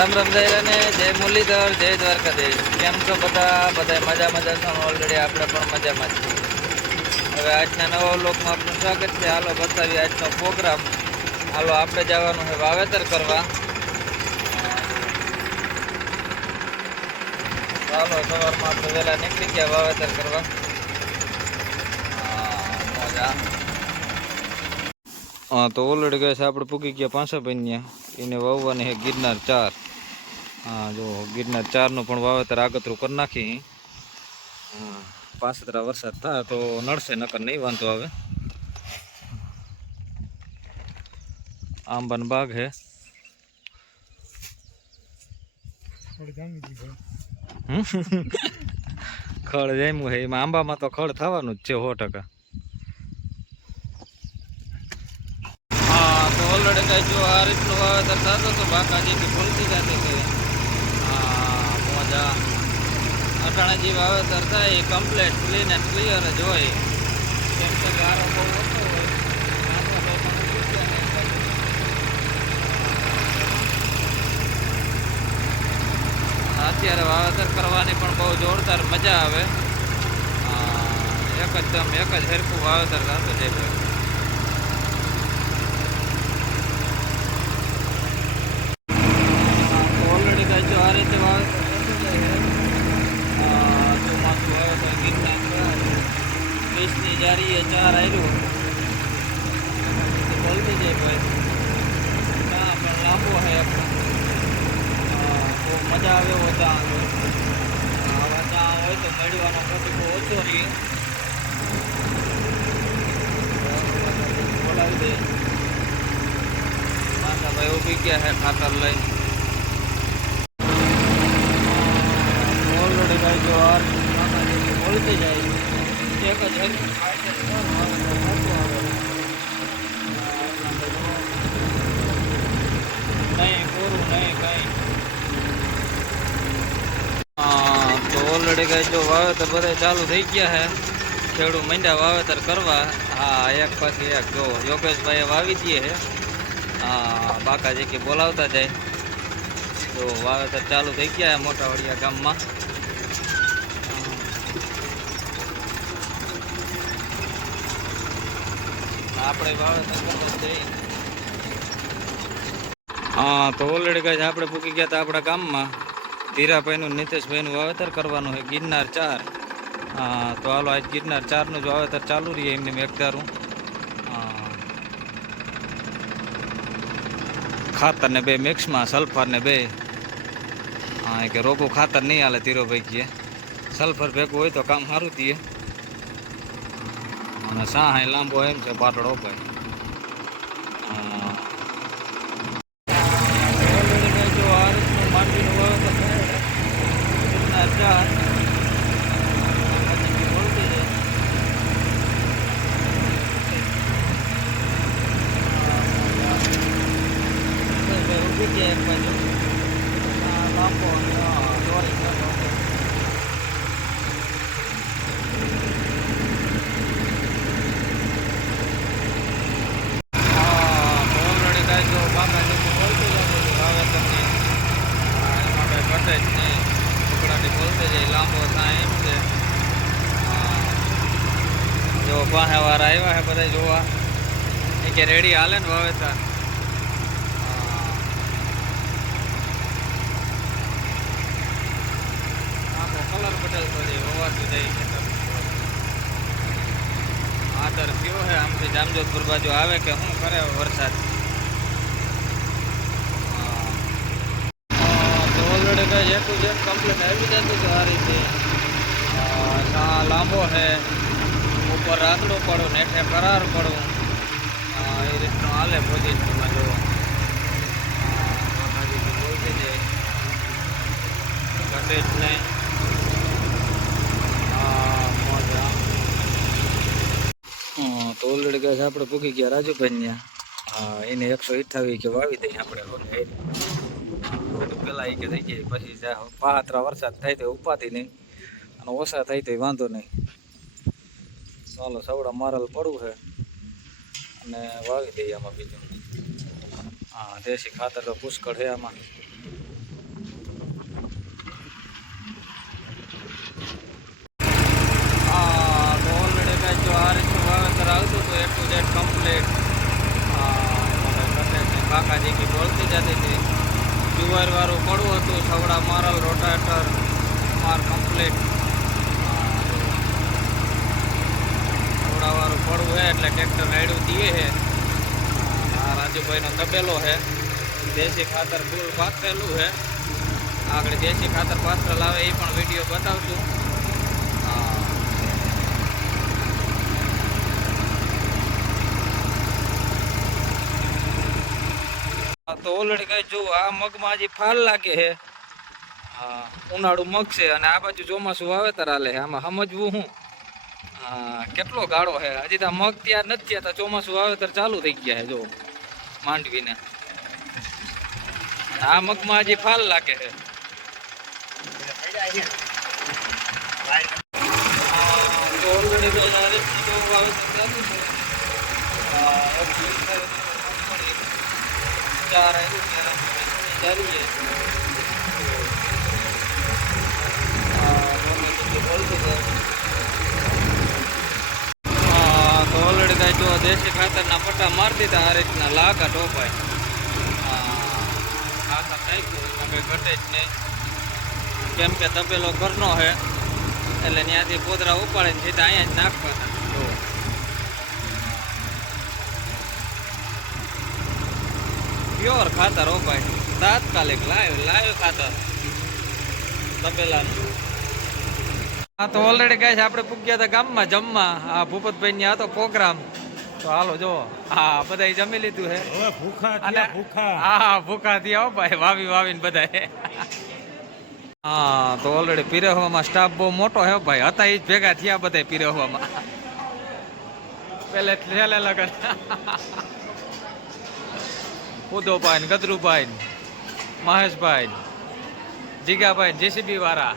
રામ રામ અને જય મુરલીધર, જય દ્વારકાધીશ. કેમ છો બધા? બધા મજા મજા છો ઓલરેડી આપણે પણ મજામાં છીએ. હવે આજના નવા લોકમાં આપનું સ્વાગત છે. હાલો બતાવીએ આજનો પ્રોગ્રામ. હાલો, આપણે જવાનું છે વાવેતર કરવા. ચાલો સવારમાં આપણે વહેલા નીકળી ગયા વાવેતર કરવા. મોજા. હા, તો ઓલરેડી ગયા છે આપણે પૂકી ગયા પાંસા બન્યા. એને વાવવાની છે ગિરનાર ચાર. હા, જો ગિરનાર ચારનું પણ વાવેતર આગતરું કરી નાખી. હા પાસતરા વરસાદ થાય તો નડશે, નકર નહીં વાંધો આવે. આંબાનો બાગ હે? ખડ જામ્યું હે એમાં આંબામાં તો ખડ થવાનું જ છે સો ટકા. ઓલરેડી કઈ જો આ રીતનું વાવેતર થતું તો બાકાજી બી ભૂલતી જતી કે મોજા અટાણે વાવેતર થાય એ કમ્પ્લેટ ક્લીન એન્ડ ક્લિયર જ હોય. કેમ કે ગારો બહુ ઓછો હોય. અત્યારે વાવેતર કરવાની પણ બહુ જોરદાર મજા આવે. એક જ દમ એક જ હરખું વાવેતર થતું જાય ભાઈ ઓલરેડી કઈ જો આ રીતે વાવેતર થતું જાય છે આ ચોમાસું વાવેતર ગીરના વીસની જારીએ ચાર આવ્યું બોલતી જાય ભાઈ. ચા પણ લાંબો છે બહુ મજા આવે એવો ચા આવે હોય તો મેળવાનો બહુ ઓછો રહીએ બોલાવી દે. માતા ભાઈ ઊભી ગયા છે ખાતર લઈ ઓલરેડી ભાઈ જો આ માતાજી જાય. નહીં પૂરું નહીં કંઈ હા તો ઓલરેડી કઈ જો વાવેતર બધા ચાલુ થઈ ગયા છે ખેડૂત મંડ્યા વાવેતર કરવા હા એક પછી એક જો યોગેશભાઈએ વાવી દઈએ છે હા બાકાજી કે બોલાવતા જાય તો વાવેતર ચાલુ થઈ ગયા છે મોટા વડિયા ગામમાં. આપણે વાવેતર હા, તો ઓલરેડી કઈ આપણે પૂકી ગયા હતા આપણા ગામમાં. ધીરાભાઈનું, નીતેશભાઈનું વાવેતર કરવાનું છે, ગિરનાર ચાર. હા, તો હાલો, આજ ગિરનાર ચારનું જ વાવેતર ચાલુ રહીએ એમને મેઘદારું ખાતર ને બે મિક્સમાં સલ્ફર ને બે. હા કે રોગું ખાતર નહીં હાલે ધીરોભાઈ કહે. સલ્ફર ભેગું હોય તો કામ સારું દઈએ અને સા હાય લાંબો એમ છે પાટડો ભાઈ હા ઓલરેડી કઈ જો આ રીતનું માંડવીનું વાવેતર કરે છે. ગિરનાર ચાર. પછી બી બોલતી જાય. કોઈ ભાઈ ઊભી ગયા એક બાજુ. આ લાંબો અને આ દોરી કાઢો. હા, તો already કાંઈ જો બાકાજી તો બોલતી જ હતી વાવેતરની. હા, એમાં કાંઈ ઘટે જ નહીં. ટુકડાની બોલતી જાય, લાંબો થાય એમ છે. હા. જો વાળા આવ્યા છે બધા જોવા. એ કે રેડી હાલે ને વાવેતર. હા. આખો કલર બદલતો જાય વવાતું જાય ખેતર આદર કયો હે આમથી જામજોધપુર બાજુ આવે કે શું કરે વરસાદ? હા. હા, તો ઓલરેડી કઈ જેટલું જેટ કમ્પ્લીટ આવી જતું હતું આ રીતે. હા, સા લાંબો છે ઉપર રાખલું પડું નેઠે કરાર પડું એ રીતનું હાલે પોઝિશનમાં જો બોલતી જાય ઘટે જ નહીં. તો ઓલરેડી છે આપણે પૂકી ગયા રાજુભાઈ ત્યાં. હા, એને એકસો અઠાવીસ કે વાવી દઈએ આપણે પેલા એ કે થઈ જાય, પછી પાત્ર વરસાદ થાય તો ઉપાતી નહીં. અને ઓછા થાય તો વાંધો નહીં. ચાલો સવડા મારલ પડવું છે. અને વાવી દઈએ આમાં બીજું. હા, દેશી ખાતર તો પુષ્કળ છે આમાં. રાજુભાઈનો તબેલો છે. દેશી ખાતર ફૂલ પાથરેલું છે. આગળ દેશી ખાતર પાથરેલ આવે એ પણ વીડિયો બતાવશું તો ઓલરેડી કઈ જો આ મગમાં હજી ફાલ લાગે છે. ઉનાળુ મગ છે અને આ બાજુ ચોમાસું વાવેતર હાલે આમાં સમજવું હું. કેટલો ગાળો છે? હજી તો મગ ત્યાં નથી થયા, તો ચોમાસું વાવેતર ચાલુ થઈ ગયા છે, જો. માંડવીને. અને આ મગમાં હજી ફાલ લાગે છે. તો ઓલરેડી તો આ રીતનું તો વાવેતર ચાલુ છે હા, એક વીઘા મગફળી ચાર આવ્યું ત્યારે ચાલી જાય હા, ગમે તેટલું બોલતું જાય. હા, તો ઓલરેડી કાંઈ જો દેશી ખાતરના પટ્ટા મારી દીધા આ રીતના લાગા ટોપાય હા, ખાતર નાખ્યું કંઈ ઘટે જ નહીં. કેમ કે તપેલો ઘરનો છે એટલે ત્યાંથી પોદરા ઉપાડીને સીધા અહીંયા જ નાખવાના. પ્યોર ખાતર હો તાત્કાલિક લાઈવ લાઈવ ખાતર. તપેલાનું. હા તો ઓલરેડી ગાય આપણે પૂગ્યા હતા ગામમાં જમવા. આ ભૂપતભાઈ ની હતો પ્રોગ્રામ તો હાલો જો હા બધા જમી લીધું છે હવે ભૂખા અને ભૂખા. હા ભૂખા થી આવો ભાઈ વાવી વાવીને બધા હા તો ઓલરેડી પીરહવામાં સ્ટાફ બહુ મોટો હે ભાઈ. હતા એ જ ભેગા થયા બધા પીરહવામાં. પેલે છેલ્લે લગન. ઉદોભાઈ ગદરુભાઈ મહેશભાઈ જીગાભાઈ જેસીબી વાળા.